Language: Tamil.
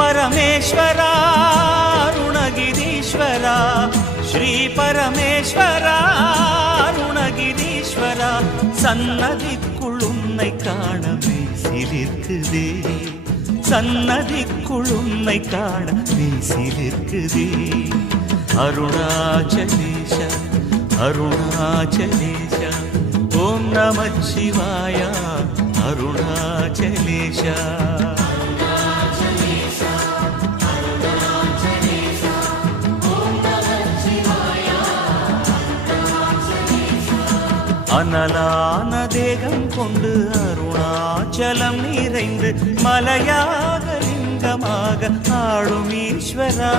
பரமேஸ்வரா அருணகிரீஸ்வரா, ஸ்ரீ பரமேஸ்வரா அருணகிரீஸ்வரா, சன்னதிக்குள் உன்னை காண மெய்சிலிருக்குதே, சன்னதிக்குள் உன்னை காண மெய்சிலிருக்குதே. அருணாச்சலேஷா அருணாச்சலேஷா, ஓம் நமச்சிவாய அருணாச்சலேஷா. அனலான தேகம் கொண்டு அருணாச்சலம் நிறைந்து மலையாக லிங்கமாக ஆளும் ஈஸ்வரா.